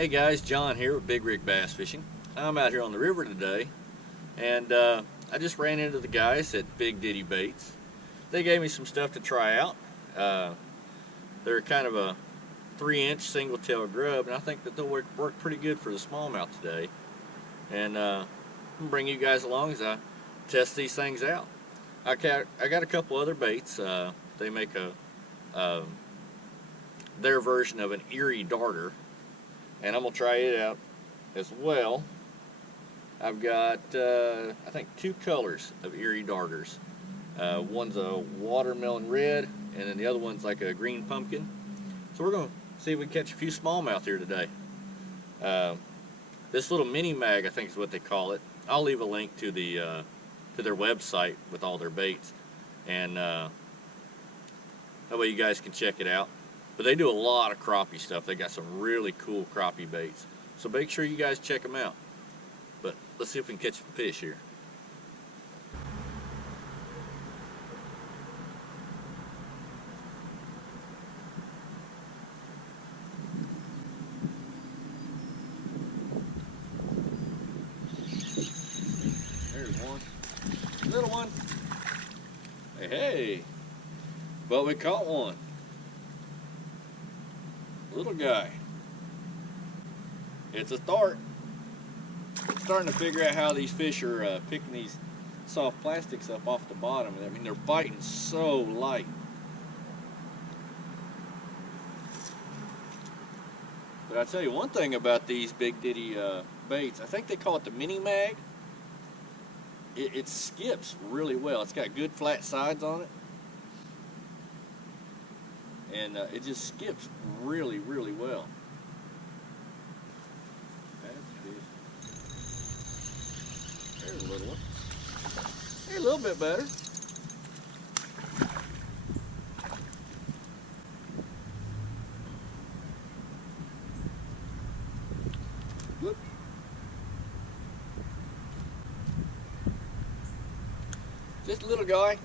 Hey guys, John here with Big Rig Bass Fishing. I'm out here on the river today, and I just ran into the guys at Big Diddy Baits. They gave me some stuff to try out. They're kind of a 3-inch single tail grub, and I think that they'll work pretty good for the smallmouth today. And I'm gonna bring you guys along as I test these things out. I got a couple other baits. They make their version of an Erie darter, and I'm gonna try it out as well. I've got I think 2 colors of Erie darters. One's a watermelon red, and then the other one's like a green pumpkin. So we're gonna see if we can catch a few smallmouth here today. This little mini mag, I think is what they call it. I'll leave a link to their website with all their baits, and that way you guys can check it out. But they do a lot of crappie stuff. They got some really cool crappie baits, so make sure you guys check them out. But let's see if we can catch some fish here. There's one, little one. Hey, but we caught one. Little guy. It's a start. Starting to figure out how these fish are picking these soft plastics up off the bottom. I mean, they're biting so light. But I tell you one thing about these Big Diddy baits. I think they call it the mini mag. It skips really well. It's got good flat sides on it, and it just skips really, really well. There's a little one. Hey, a little bit better. Whoop. Just a little guy.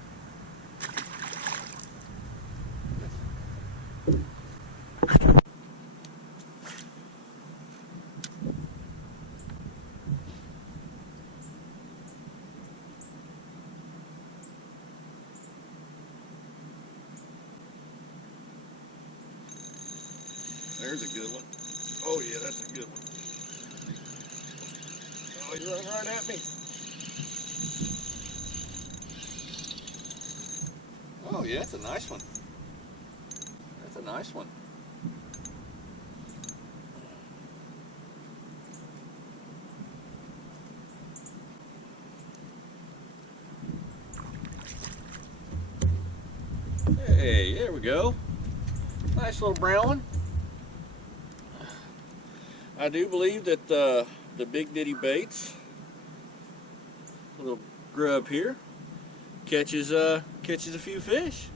There's a good one. Oh yeah, that's a good one. Oh, he's running right at me. Oh yeah, that's a nice one. That's a nice one. Hey, there we go. Nice little brown one. I do believe that the Big Diddy Baits, little grub here, catches a few fish.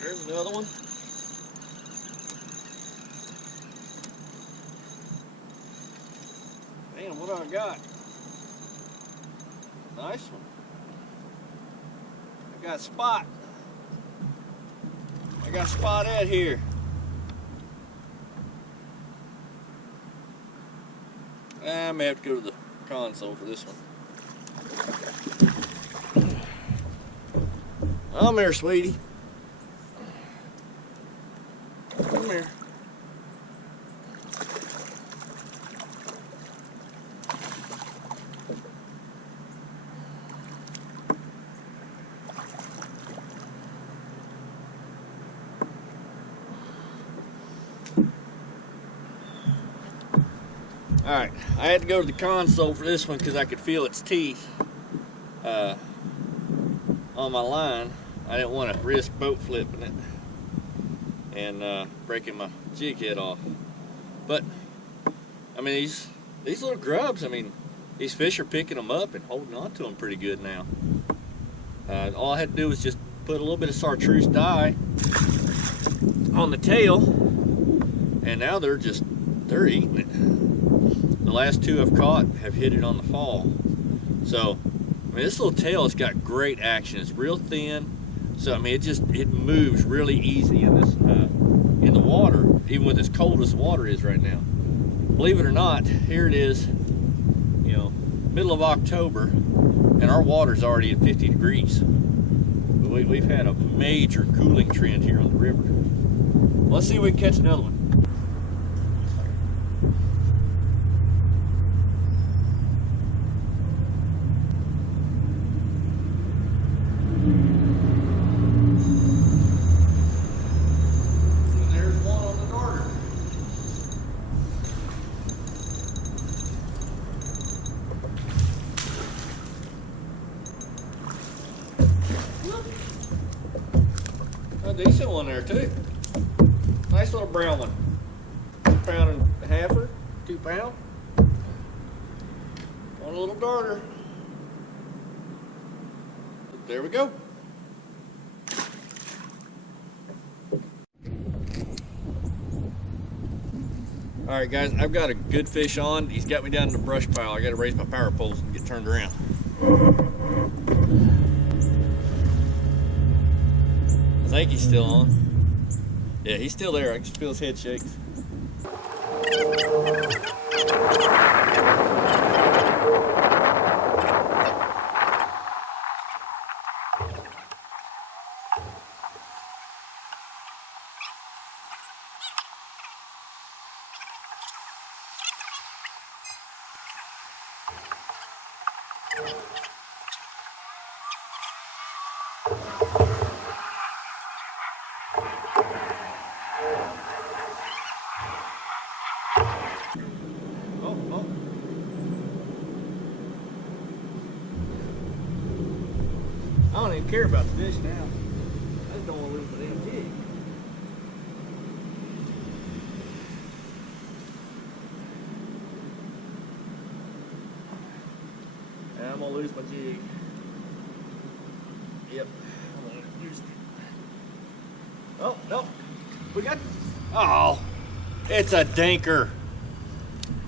There's another one. Man, what I got? Nice one. I got Spot. I got Spot Ed here. I may have to go to the console for this one. Come here, sweetie. Come here. Alright, I had to go to the console for this one because I could feel its teeth on my line. I didn't want to risk boat flipping it and breaking my jig head off. But, I mean, these little grubs, I mean, these fish are picking them up and holding on to them pretty good now. All I had to do was just put a little bit of chartreuse dye on the tail, and now they're eating it. The last two I've caught have hit it on the fall. So, I mean, this little tail has got great action. It's real thin, so I mean, it moves really easy in this in the water, even with as cold as the water is right now. Believe it or not, here it is, you know, middle of October, and our water's already at 50 degrees. We've had a major cooling trend here on the river. Let's see if we can catch another one. There's one on the darter. A decent one there too. Nice little brown one. 1.5 pound, 2 pound. On a little darter. There we go. All right, guys, I've got a good fish on. He's got me down in the brush pile. I got to raise my power poles and get turned around. I think he's still on. Yeah, he's still there. I can feel his head shake. I don't even care about the fish now. I just don't want to lose my damn jig. And I'm gonna lose my jig. Yep. I'm gonna lose it. Oh, no. We got. Oh, it's a dinker.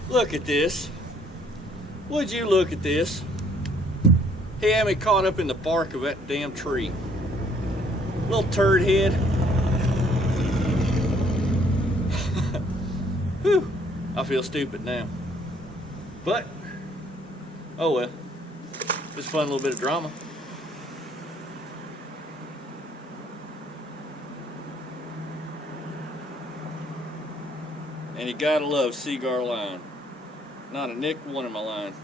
Look at this. Would you look at this? He had me caught up in the bark of that damn tree. Little turd head. Whew. I feel stupid now. But, oh well. Just fun, a little bit of drama. And you gotta love Seaguar line. Not a nick one in my line.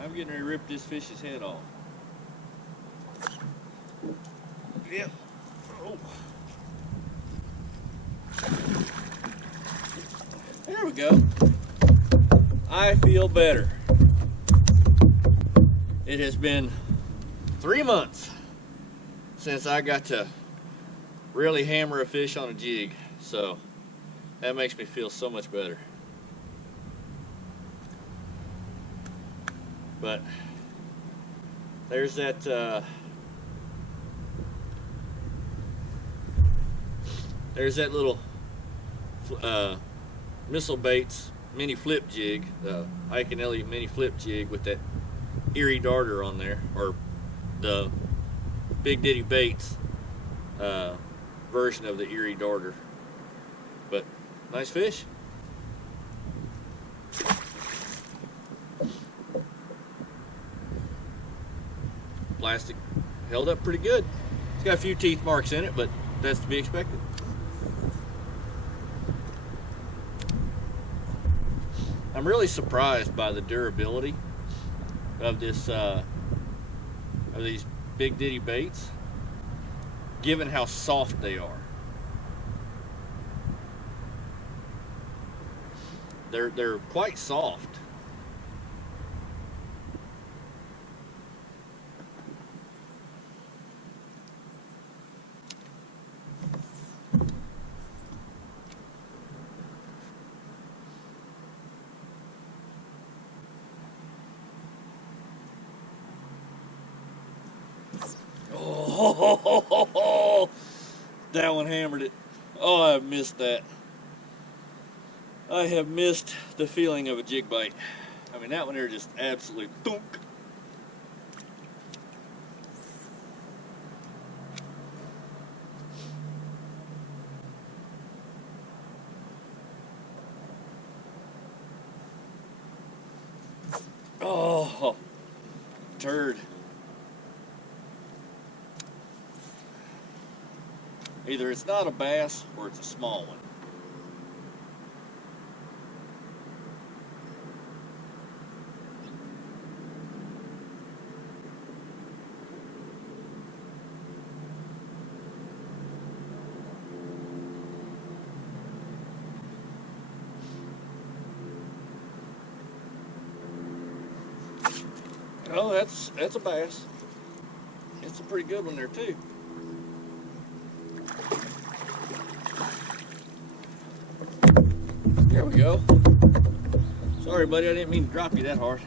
I'm getting ready to rip this fish's head off. Yep. Oh. There we go. I feel better. It has been 3 months since I got to really hammer a fish on a jig, so that makes me feel so much better. But there's that little Missile Baits mini flip jig, the Ike and Elliott mini flip jig with that Erie darter on there, or the Big Diddy Baits version of the Erie darter. But nice fish. Plastic held up pretty good. It's got a few teeth marks in it, but that's to be expected. I'm really surprised by the durability of this of these Big Diddy baits, given how soft they are. They're quite soft. Oh, that one hammered it. Oh, I've missed that. I have missed the feeling of a jig bite. I mean, that one there just absolutely thunk. Oh, turd. Either it's not a bass or it's a small one. Oh, that's a bass. It's a pretty good one there too. There we go. Sorry, buddy, I didn't mean to drop you that hard.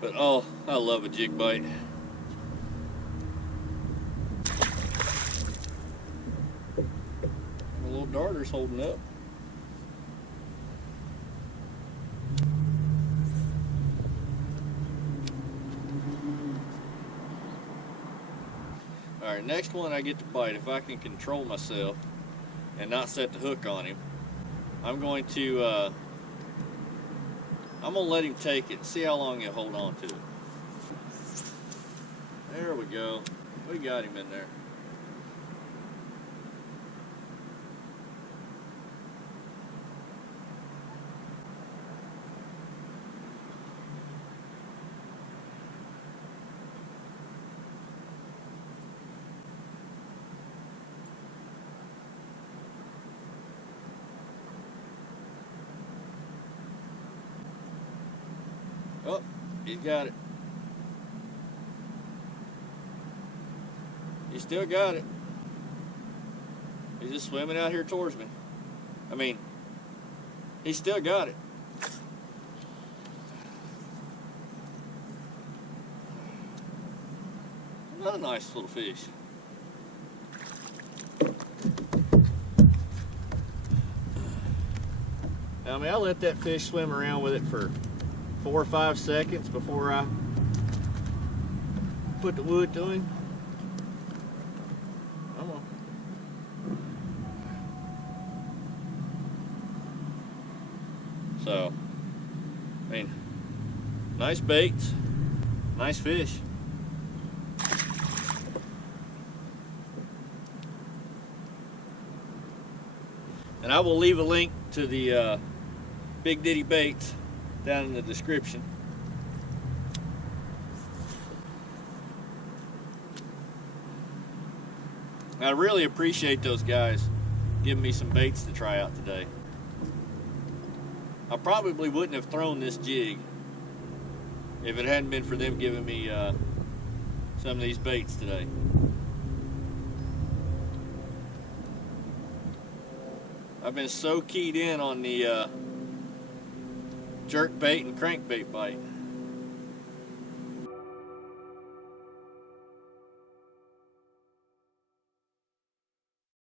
But oh, I love a jig bite. My little darter's holding up. Alright, next one I get to bite, if I can control myself and not set the hook on him, I'm going to let him take it and see how long he'll hold on to it. There we go. We got him in there. Oh, he's got it. He still got it. He's just swimming out here towards me. I mean, he still got it. Not a nice little fish. I mean, I let that fish swim around with it for 4 or 5 seconds before I put the wood to him. Come on. So, I mean, nice baits, nice fish. And I will leave a link to the Big Diddy Baits down in the description. I really appreciate those guys giving me some baits to try out today. I probably wouldn't have thrown this jig if it hadn't been for them giving me some of these baits today. I've been so keyed in on the jerk bait and crankbait bite.